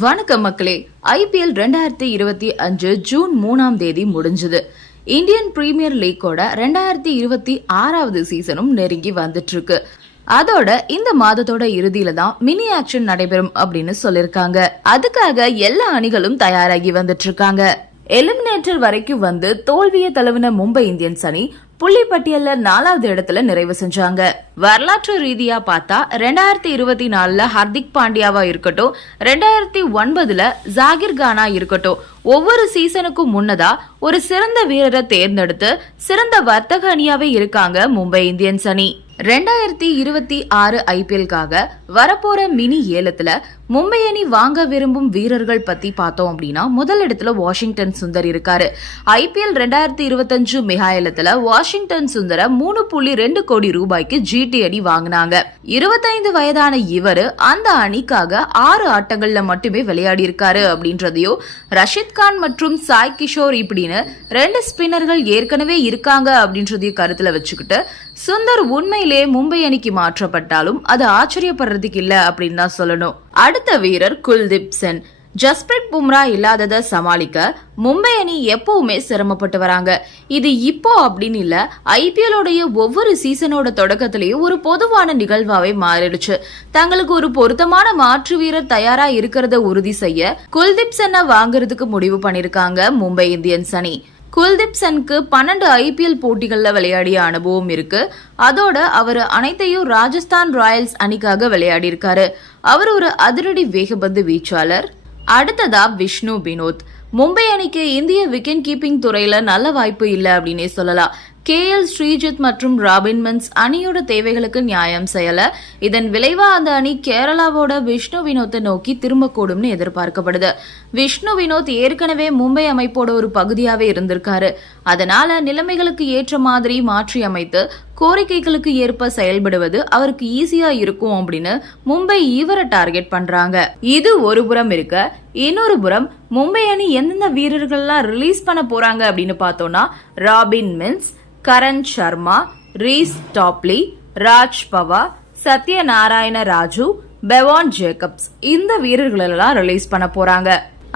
வணக்கம் மக்களே. ஐபிஎல் ரெண்டாயிரத்தி இருபத்தி அஞ்சு ஜூன் மூணாம் தேதி முடிஞ்சது. இந்தியன் பிரீமியர் லீக்கோட ரெண்டாயிரத்தி இருபத்தி ஆறாவது சீசனும் நெருங்கி வந்துட்டு இருக்கு அதோட இந்த மாதத்தோட இறுதியில தான் மினி ஆக்ஷன் நடைபெறும் அப்படின்னு சொல்லிருக்காங்க. அதுக்காக எல்லா அணிகளும் தயாராகி வந்துட்டு இருக்காங்க எலிமினேட்டர் வரைக்கும் வந்து தோல்வியை தழுவின மும்பை இந்தியன்ஸ் அணி புள்ளி பட்டியல்ல நாலாவது இடத்துல நிறைவு செஞ்சாங்க. வரலாற்று ரீதியா பார்த்தா ரெண்டாயிரத்தி இருபத்தி நாலுல ஹர்திக் பாண்டியாவா இருக்கட்டும் ரெண்டாயிரத்தி ஒன்பதுல ஜாகிர் கானா இருக்கட்டும் ஒவ்வொரு சீசனுக்கும் முன்னதா ஒரு சிறந்த வீரரை தேர்ந்தெடுத்து சிறந்த வர்த்தக அணியாவே இருக்காங்க மும்பை இந்தியன்ஸ் அணி. ரெண்டாயிரத்தி இருபத்தி ஆறு ஐபிஎல்காக வரப்போற மினி ஏலத்துல மும்பை அணி வாங்க விரும்பும் வீரர்கள் பத்தி பார்த்தோம் அப்படின்னா முதல் இடத்துல வாஷிங்டன் சுந்தர் இருக்காரு. ஐபிஎல் ரெண்டாயிரத்தி இருபத்தஞ்சு மெகா ஏலத்துல வாஷிங்டன் சுந்தர மூணு புள்ளி ரெண்டு கோடி ரூபாய்க்கு ஜிடி அணி வாங்கினாங்க. இருபத்தைந்து வயதான இவரு அந்த அணிக்காக ஆறு ஆட்டங்கள்ல மட்டுமே விளையாடி இருக்காரு அப்படின்றதையும் ரஷித் கான் மற்றும் சாய் கிஷோர் இப்படின்னு ரெண்டு ஸ்பின்னர்கள் ஏற்கனவே இருக்காங்க அப்படின்றதையும் கருத்துல வச்சுக்கிட்டு சுந்தர் உண்மையிலே மும்பை அணிக்கு மாற்றப்பட்டாலும் அது ஆச்சரியப்படுறதுக்கு இல்ல அப்படின்னு தான் சொல்லணும். அடுத்த வீரர் குல்தீப் சென். ஜஸ்பிரிட் பும்ரா இல்லாததை சமாளிக்க மும்பை அணி எப்பவுமே சிரமப்பட்டு வராங்க. இது இப்போ அப்படின்னு இல்ல ஐபிஎலோடைய ஒவ்வொரு சீசனோட தொடக்கத்திலேயும் ஒரு பொதுவான நிகழ்வாவே மாறிடுச்சு. தங்களுக்கு ஒரு பொருத்தமான மாற்று வீரர் தயாரா இருக்கிறத உறுதி செய்ய குல்தீப் சென்னை வாங்குறதுக்கு முடிவு பண்ணிருக்காங்க மும்பை இந்தியன்ஸ் அணி. குல்தீப் சென்க்கு பன்னெண்டு ஐபிஎல் போட்டிகளில் விளையாடிய அனுபவம் இருக்கு. அதோட அவர் அனைத்தையும் ராஜஸ்தான் ராயல்ஸ் அணிக்காக விளையாடி இருக்காரு அவர் ஒரு அதிரடி வேகபந்து வீச்சாளர். அடுத்ததா விஷ்ணு வினோத். மும்பை அணிக்கு இந்திய விக்கெட் கீப்பிங் துறையில நல்ல வாய்ப்பு இல்லை அப்படின்னே சொல்லலாம். கே எல் ஸ்ரீஜித் மற்றும் ராபின்மன்ஸ் அணியோட தேவைகளுக்கு நியாயம் செய்யல. இதன் விளைவா அந்த அணி கேரளாவோட விஷ்ணு வினோத்தை நோக்கி திரும்பக்கூடும்னு எதிர்பார்க்கப்படுது. விஷ்ணு வினோத் ஏற்கனவே மும்பை அமைப்போட ஒரு பகுதியாவே இருந்திருக்காரு. அதனால நிலைமைகளுக்கு ஏற்ற மாதிரி மாற்றி அமைத்து கோரிக்கைகளுக்கு ஏற்ப செயல்படுவது அவருக்கு ஈஸியா இருக்கும் அப்படின்னு மும்பை இவரை டார்கெட் பண்றாங்க. இது ஒரு புறம் இருக்க இன்னொரு புறம் மும்பை அணி எந்தெந்த வீரர்கள்லாம் ரிலீஸ் பண்ண போறாங்க அப்படின்னு பார்த்தோம்னா Robin Minz Karan Sharma Reece Topley Raj Pawar Satyanarayana Raju Bevon Jacobs இந்த வீரர்களெல்லாம் ரிலீஸ் பண்ண போறாங்க.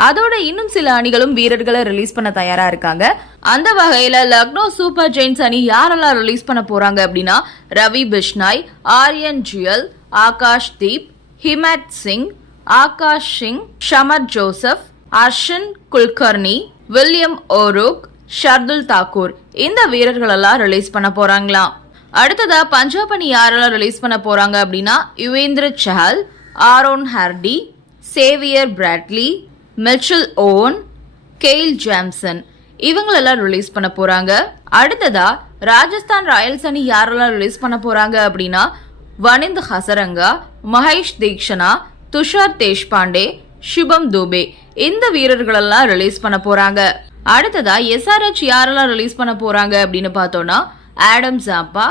அதோட இன்னும் சில அணிகளும் வீரர்களை ரிலீஸ் பண்ண தயாரா இருக்காங்க. அந்த வகையில லக்னோ சூப்பர் ஜெயின்ஸ் அணி யாரெல்லாம் ரிலீஸ் பண்ண போறாங்க அப்படின்னா Ravi Bishnoi Aryan Juyal Akash Deep Himmat Singh Akash Singh Shamar Joseph Arshin Kulkarni William O'Rourke Shardul Thakur. இந்த வீரர்களெல்லாம் ரிலீஸ் பண்ண போறாங்களாம் அடுத்ததா பஞ்சாப் அணி யாரெல்லாம் ரிலீஸ் பண்ண போறாங்க அப்படின்னா Yuzvendra Chahal Aaron Hardie Xavier Bradley Mitchell Owen Kyle Jamieson. இவங்களெல்லாம் ரிலீஸ் பண்ண போறாங்க. அடுத்ததா ராஜஸ்தான் ராயல்ஸ் அணி யாரெல்லாம் ரிலீஸ் பண்ண போறாங்க அப்படின்னா வனிந்த் ஹசரங்கா மகேஷ் தீக்ஷனா துஷார் தேஷ்பாண்டே சுபம் துபே. இந்த வீரர்களெல்லாம் ரிலீஸ் பண்ண போறாங்க. அடுத்ததா எஸ்ஆர்ஹெச் யாரெல்லாம் ரிலீஸ் பண்ண போறாங்க அப்படின்னு பார்த்தோம்னா ஆடம் ஜாப்பா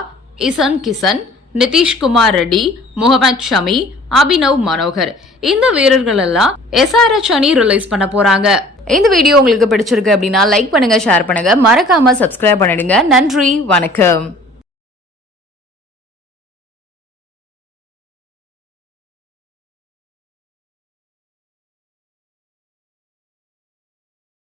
இசன் கிசன் நிதிஷ்குமார் ரெட்டி முகமது ஷமி அபினவ் மனோகர் இந்த வீரர்கள் எல்லாம் எஸ்ஆர்ஹெச் அணி ரிலீஸ் பண்ண போறாங்க. இந்த வீடியோ உங்களுக்கு பிடிச்சிருக்கு அப்படின்னா லைக் பண்ணுங்க ஷேர் பண்ணுங்க. மறக்காம சப்ஸ்கிரைப் பண்ணிடுங்க. நன்றி வணக்கம்.